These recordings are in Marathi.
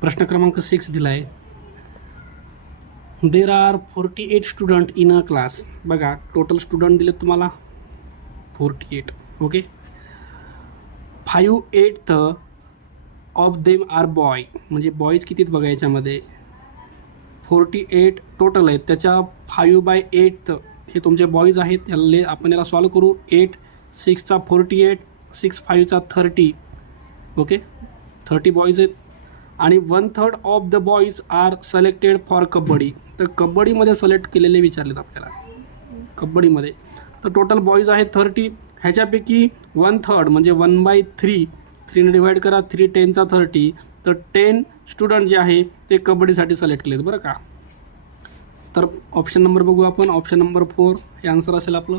प्रश्न क्रमांक 6 दिला आहे. There are 48 student in a class. बघा टोटल स्टुडंट दिले तुम्हाला 48. Okay. 5/8 of them are boy. म्हणजे बॉईज कितीत बघा याच्यामध्ये 48 टोटल आहेत, त्याच्या 5/8 हे तुमचे बॉईज आहेत. आपण याला सॉल्व करू. 8 6 48 6 5 30. ओके. 30 बॉईज आहेत आणि 1/3 of the boys are selected for kabaddi. तर कबड्डीमध्ये सिलेक्ट केलेले विचारलेत आपल्याला कबड्डीमध्ये. तर टोटल बॉईज आहेत 30. ह्याच्यापैकी 1/3 म्हणजे 1/3 3ने डिवाईड करा. 3 10 30. तर 10 स्टुडंट जे आहे ते कबड्डीसाठी सिलेक्ट केलेत बरं का. तर ऑप्शन नंबर बघू आपण. ऑप्शन नंबर 4 हे आन्सर असेल आपलं.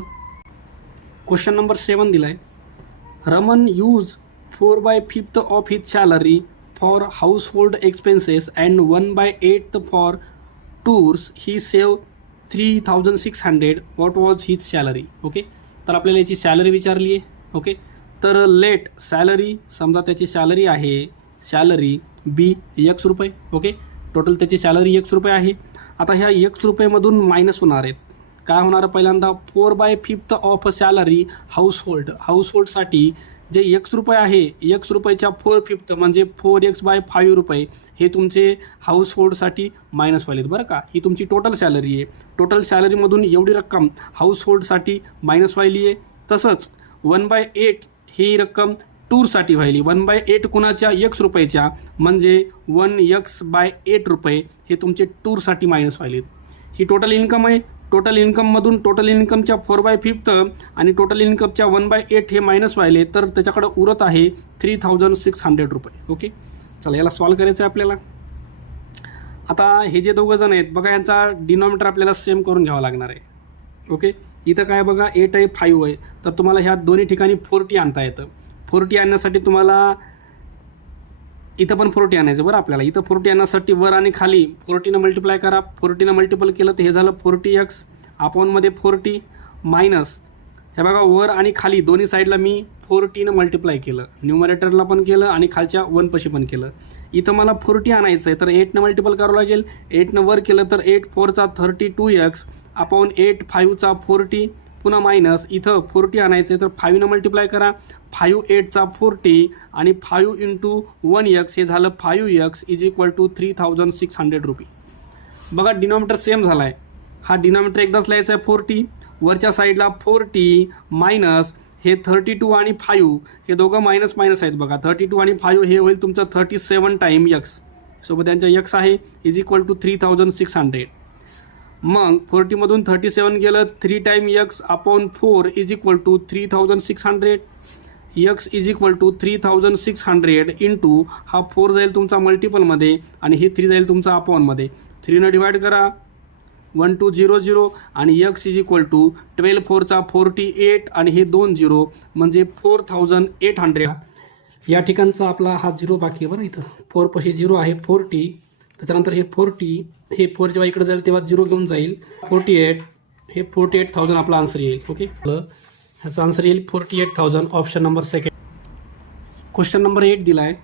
क्वेश्चन नंबर 7 दिला आहे. Raman use 4/5 of his salary for household expenses and 1/8 for tours. He save 3600. What was his salary. Okay. तर आपल्याला याची सॅलरी विचारली आहे. ओके. तर लेट सॅलरी समजा त्याची सॅलरी आहे सॅलरी बी X रुपये. ओके. टोटल त्याची सॅलरी X रुपये आहे. आता ह्या X रुपयेमधून मायनस होणार आहेत. काय होणार पहिल्यांदा 4/5 ऑफ सॅलरी हाऊसहोल्डसाठी जे X रुपये आहे X रुपयाच्या 4/5 म्हणजे 4x/5 रुपये हे तुमचे हाऊसहोल्डसाठी मायनस व्हायलेत बरं का. ही तुमची टोटल सॅलरी आहे. टोटल सॅलरीमधून एवढी रक्कम हाऊसहोल्डसाठी मायनस व्हायली आहे. तसंच 1/8 ही रक्कम टूरसाठी व्हायली. 1/8 कुणाच्या X रुपयाच्या म्हणजे 1x/8 रुपये हे तुमचे टूरसाठी मायनस व्हायलेत. ही टोटल इन्कम आहे. टोटल इन्कममधून टोटल इन्कमच्या 4/5 आणि टोटल इन्कमच्या 1/8 हे मायनस व्हायले. तर त्याच्याकडं उरत आहे 3600 रुपये. ओके. चला याला सॉल्व करायचं आहे आपल्याला. आता हे जे दोघं जण आहेत बघा यांचा डिनॉमिनेटर आपल्याला सेम करून घ्यावा लागणार आहे. ओके. इथं काय बघा 8 आहे 5 आहे. तर तुम्हाला ह्या दोन्ही ठिकाणी 40 आणता येतं. 40 आणण्यासाठी तुम्हाला इथं पण 40 आणायचं बरं आपल्याला. इथं 40 आणण्यासाठी वर आणि खाली 40ने मल्टिप्लाय करा. 40ने मल्टिपल केलं तर हे झालं 40x अपॉनमध्ये 40 मायनस हे बघा वर आणि खाली दोन्ही साईडला मी 40ने मल्टिप्लाय केलं. न्यूमरेटरला पण केलं आणि खालच्या 1 पाशी पण केलं. इथं मला 40 आणायचं आहे तर 8ने मल्टिपल करावं लागेल. 8ने वर केलं तर 8 4 32x अपॉन 8 5 40 पुन्हा मायनस इथं 40 आणायचं आहे तर 5ने मल्टिप्लाय करा. 5 8 40 आणि 5 × 1x हे झालं 5x = 3600 रुपये. बघा डिनॉमिनेटर सेम झाला आहे. हा डिनॉमिनेटर एकदाच लिहायचा आहे 40. वरच्या साईडला 40 मायनस हे 32 आणि 5 हे दोघं मायनस मायनस आहेत बघा. 32 आणि 5 हे होईल तुमचं 37 टाईम x सोबत त्यांच्या x आहे = 3600. मग 40मधून 37 गेलं 3 time x upon 4 = 3600. x = 3600 into हा 4 जाईल तुमचा मल्टिपलमध्ये आणि हे 3 जाईल तुमचा अपॉनमध्ये. 3ने डिवाईड करा 1 2 0 0 आणि x = 12 4 48 आणि हे 2 0 म्हणजे 4800. या ठिकाणचा आपला हा 0 बाकी आहे बरं. इथं 4 पाशी 0 आहे 40. त्याच्यानंतर हे 40 हे 4 जेव्हा इकडे जाईल तेव्हा 0 घेऊन जाईल. 48 हे 48,000 आपला आन्सर येईल. ओके. ह्याचा आन्सर येईल 48,000. Option number 2. क्वेश्चन नंबर 8 दिला आहे.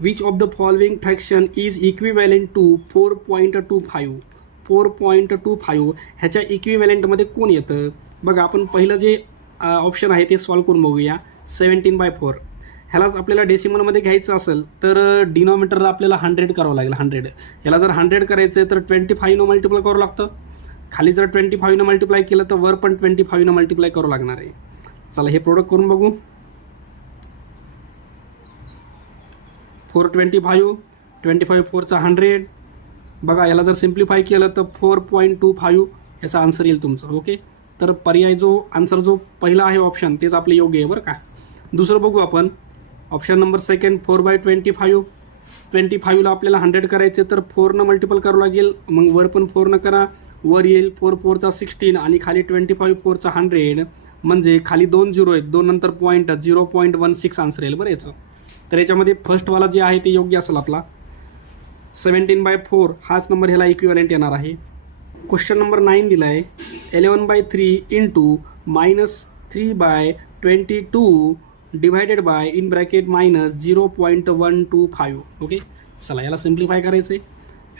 Which of the following fraction is equivalent to 4.25. 4.25 ह्याच्या इक्विव्हॅलेंटमध्ये कोण येतं बघा. आपण पहिलं जे ऑप्शन आहे ते सॉल्व करून बघूया. 17/4 ह्यालाच आपल्याला डेसिमलमध्ये घ्यायचं असेल तर डिनॉमिनेटरला आपल्याला 100 करावं लागेल. 100 ह्याला जर 100 करायचं आहे तर 25ने मल्टिप्लाय करावं लागतं. खाली जर 25ने मल्टिप्लाय केलं तर वर पण 25ने मल्टिप्लाय करावं लागणार आहे. चला हे प्रोडक्ट करून बघू. 425 25 4 100 बघा. याला जर सिम्प्लिफाय केलं तर 4.25 याचा आन्सर येईल तुमचं. ओके. तर पर्याय जो आन्सर जो पहिला आहे ऑप्शन तेच आपले योग्य आहे बरं का. दुसरं बघू आपण. Option number 2 4/25. 25ला आपल्याला 100 करायचे तर 4ने मल्टिपल करावं लागेल. मग वर पण 4ने करा. वर येईल 4 4 16 आणि खाली 25 4 100 म्हणजे खाली 2 0 आहेत. 2 नंतर पॉईंट 0.16 आन्सर येईल बरं याचं. तर याच्यामध्ये फर्स्टवाला जे आहे ते योग्य असेल आपला. 17/4 हाच नंबर ह्याला इक्विव्हॅलेंट येणार आहे. क्वेश्चन नंबर 9 दिला आहे. 11/3 into -3/22 divided by in bracket -0.125. Okay. चला याला सिम्प्लिफाय करायचं आहे.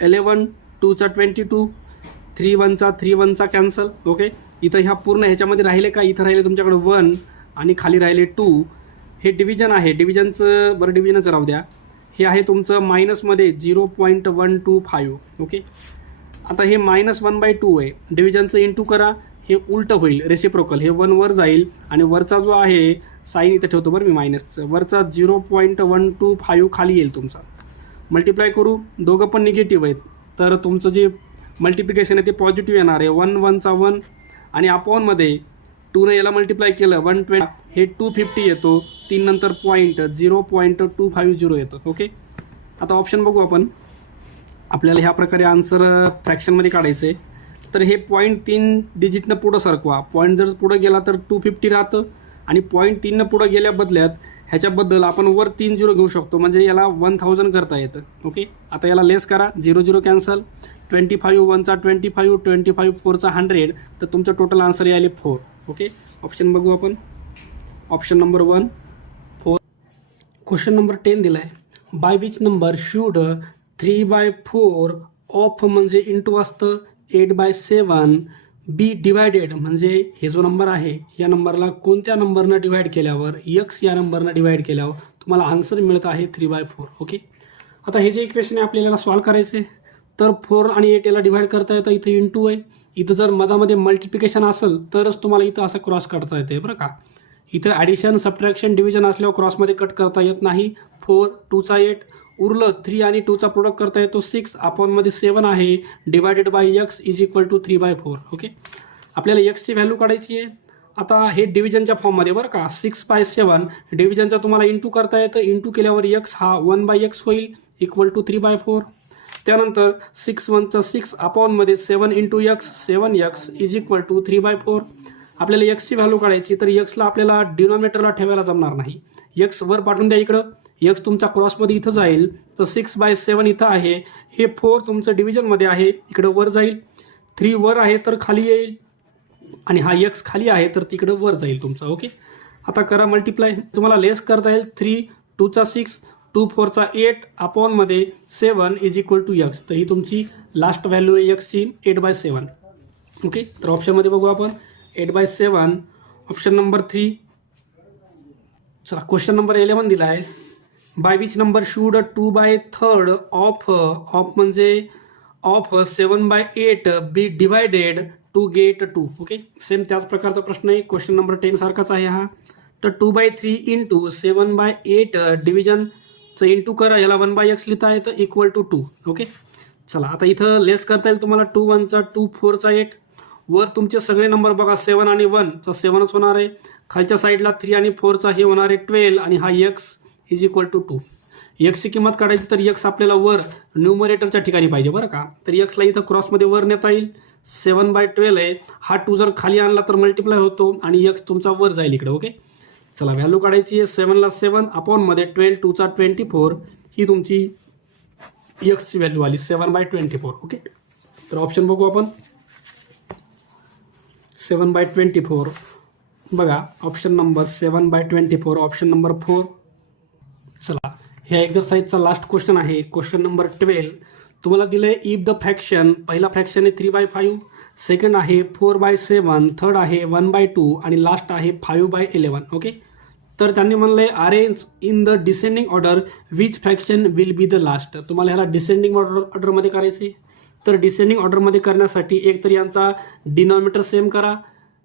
11 2चा 22, 3 1चा 3 1चा कॅन्सल. ओके, इथं ह्या पूर्ण ह्याच्यामध्ये राहिले का, इथं राहिले तुमच्याकडे 1 आणि खाली राहिले 2. हे डिव्हिजन आहे, डिव्हिजनचं बरं डिव्हिजनच राहू द्या. हे आहे तुमचं मायनसमध्ये 0.125. ओके, आता हे -1/2 आहे, डिव्हिजनचं इंटू करा, हे उलटं होईल रेसिप्रोकल. हे 1 वर जाईल आणि वरचा जो आहे साईन इथं ठेवतो बरं मी मायनसचं, वरचा 0.125 खाली येईल तुमचा. मल्टिप्लाय करू, दोघं पण निगेटिव्ह आहेत, तर तुमचं जे मल्टिप्लिकेशन आहे ते पॉझिटिव्ह येणार आहे. 1 1चा 1 आणि अपॉनमध्ये 2 ने याला मल्टिप्लाय केलं 120, हे 250 येतो. 3 नंतर पॉईंट 0.250 येतं. ओके, आता ऑप्शन बघू आपण. आपल्याला ह्या प्रकारे आन्सर फ्रॅक्शनमध्ये काढायचं आहे. तर हे पॉईंट 3 डिजिटनं पुढं सरकवा. पॉईंट जर पुढं गेला तर 250 राहतं आणि पॉईंट 3नं पुढं गेल्या बदल्यात ह्याच्याबद्दल आपण वर 3 झिरो घेऊ शकतो, म्हणजे याला 1000 करता येतं. ओके, आता याला लेस करा, 0 0 कॅन्सल. 25 1चा 25, 25 4चा 100, तर तुमचं टोटल आन्सर यायले 4. ओके, ऑप्शन बघू आपण. Option number 1 4. क्वेश्चन नंबर 10 दिला आहे. By which number should 3/4 of म्हणजे इंटू असतं 8/7 बी डिवायडेड, म्हणजे हे जो नंबर आहे या नंबरला कोणत्या नंबरनं डिवाइड केल्यावर, x या नंबरनं डिवाइड केल्यावर तुम्हाला आन्सर मिळत आहे 3/4. ओके, आता हे जे इक्वेशन आहे आपल्याला सॉल्व करायचं आहे. तर 4 आणि 8 याला डिवाइड करता येतं, इथं इंटू आहे. इथं जर मधामध्ये मल्टिप्लिकेशन असेल तरच तुम्हाला इथं असं क्रॉस करता येते बरं का. इथं ॲडिशन सबट्रॅक्शन डिव्हिजन असल्यावर क्रॉसमध्ये कट करता येत नाही. 4 2चा 8 उरलं, 3 आणि 2चा प्रोडक्ट करता येतो 6, अपॉनमध्ये 7 आहे, divided by x is equal to 3/4. Okay, आपल्याला एक्सची व्हॅल्यू काढायची आहे. आता हे डिव्हिजनच्या फॉर्ममध्ये बरं का. 6/7 डिव्हिजनचा तुम्हाला इंटू करता येतं, इंटू केल्यावर x हा 1/x होईल इक्वल टू 3/4. त्यानंतर 6 1चा 6 अपॉनमध्ये 7 into x, 7x is equal to 3/4. आपल्याला एक्सची व्हॅल्यू काढायची, तर एक्सला आपल्याला डिनॉमिनेटरला ठेवायला जमणार नाही. एक्स वर पाठवून द्या इकडं, एक्स तुमचा क्रॉसमध्ये इथं जाईल, तर 6/7 इथं आहे. हे 4 तुमचं डिव्हिजनमध्ये आहे, इकडं वर जाईल. 3 वर आहे तर खाली येईल आणि हा एक्स खाली आहे तर तिकडं वर जाईल तुमचा. ओके, आता करा मल्टिप्लाय, तुम्हाला लेस करता येईल. 3 2चा 6 2 4चा 8 अपॉनमध्ये 7 इज इक्वल टू x. तर ही तुमची लास्ट व्हॅल्यू आहे एक्सची 8/7. ओके, तर ऑप्शनमध्ये बघू आपण 8/7 ऑप्शन नंबर 3. चला क्वेश्चन नंबर 11 दिला आहे. By which number should 2/3 of म्हणजे of 7/8 be divided to get 2. Okay, same त्याच प्रकारचा प्रश्न आहे. क्वेश्चन नंबर 10 सारखाच आहे हा. तर 2/3 इंटू 7/8 डिव्हिजनचं इंटू करा, याला 1/x लिहिता येतं इक्वल टू 2. ओके, चला आता इथं लेस करता येईल तुम्हाला. 2 1चा 2 4चा 8, वर तुमचे सगळे नंबर बघा, 7 आणि 1चा 7च होणार आहे. खालच्या साईडला 3 आणि 4चा हे होणार आहे 12 आणि हा x इज इक्वल टू 2. एक्सची किंमत काढायची, तर एक्स आपल्याला वर न्यूमरेटरच्या ठिकाणी पाहिजे बरं का. तर एक्सला इथं क्रॉसमध्ये वर नेता येईल. 7/12 आहे, हा 2 जर खाली आणला तर मल्टिप्लाय होतो आणि एक्स तुमचा वर जाईल इकडे. ओके, चला व्हॅल्यू काढायची आहे. 7ला 7 अपॉनमध्ये 12 2चा 24, ही तुमची एक्सची व्हॅल्यू आली 7/24. ओके, तर ऑप्शन बघू आपण. 7/24 बघा, ऑप्शन नंबर 7/24 ऑप्शन नंबर 4. चला ह्या एक्झरसाइजचा लास्ट क्वेश्चन आहे. क्वेश्चन नंबर 12 तुम्हाला दिलं आहे. इफ द फ्रॅक्शन, पहिला फ्रॅक्शन आहे 3/5, सेकंड आहे 4/7, थर्ड आहे 1/2 आणि लास्ट आहे 5/11. ओके, तर त्यांनी म्हणलं आहे arrange in the descending order which fraction will be the last. तुम्हाला ह्याला डिसेंडिंग ऑर्डरमध्ये करायचे. तर डिसेंडिंग ऑर्डरमध्ये करण्यासाठी एक तर यांचा डिनॉमिनेटर सेम करा,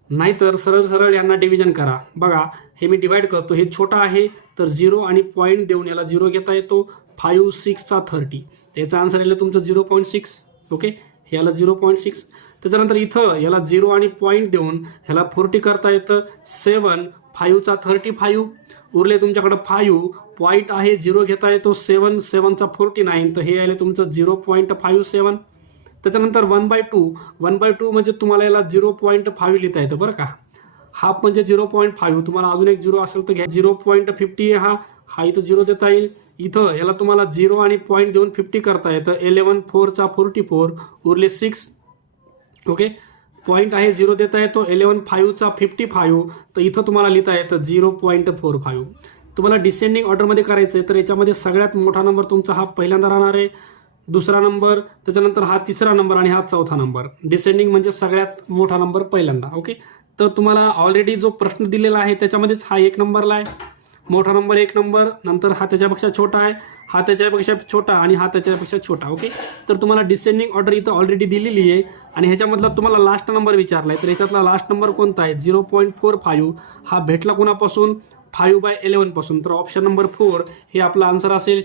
नाहीतर सरळ सरळ यांना डिव्हिजन करा. बघा हे मी डिवाइड करतो, हे छोटा आहे तर 0 आणि पॉईंट देऊन याला 0 घेता येतो. 5 6चा 30, त्याचा आन्सर येईल तुमचं 0.6. ओके, याला 0.6. त्याच्यानंतर इथं याला 0 आणि पॉईंट देऊन ह्याला 40 करता येतं. 7 5चा 35 उरले तुमच्याकडं 5, पॉईंट आहे 0 घेता येतो. 7 7चा 49, तर हे यायला तुमचं 0.57. त्याच्यानंतर 1/2 म्हणजे तुम्हाला याला 0.5 लिहिता येतं बरं का. हाफ म्हणजे 0.5, तुम्हाला अजून एक 0 असेल तर घ्या. 0.50 हा इथं 0 देता येईल. इथं याला तुम्हाला 0 आणि पॉईंट देऊन 50 करता येतं. 11 4चा 44 उरले 6. ओके, पॉईंट आहे 0 देता येतो. 11 5चा 55, तर इथं तुम्हाला लिहिता येतं 0.45. तुम्हाला डिसेंडिंग ऑर्डरमध्ये करायचं आहे तर याच्यामध्ये सगळ्यात मोठा नंबर तुमचा हा पहिल्यांदा राहणार आहे, दुसरा नंबर, त्याच्यानंतर हा तिसरा नंबर आणि हा चौथा नंबर. डिसेंडिंग म्हणजे सगळ्यात मोठा नंबर पहिल्यांदा. ओके, तर तुम्हाला ऑलरेडी जो प्रश्न दिलेला आहे त्याच्यामध्येच हा 1 नंबरला आहे, मोठा नंबर 1 नंबर, नंतर हा त्याच्यापेक्षा छोटा आहे, हा त्याच्यापेक्षा छोटा आणि हा त्याच्यापेक्षा छोटा. ओके, तर तुम्हाला डिसेंडिंग ऑर्डर इथं ऑलरेडी दिलेली आहे आणि ह्याच्यामधला तुम्हाला लास्ट नंबर विचारला आहे तर याच्यातला लास्ट नंबर कोणता आहे 0.45. हा भेटला कुणापासून 5/11 पासून. तर ऑप्शन नंबर 4 हे आपला आन्सर असेल.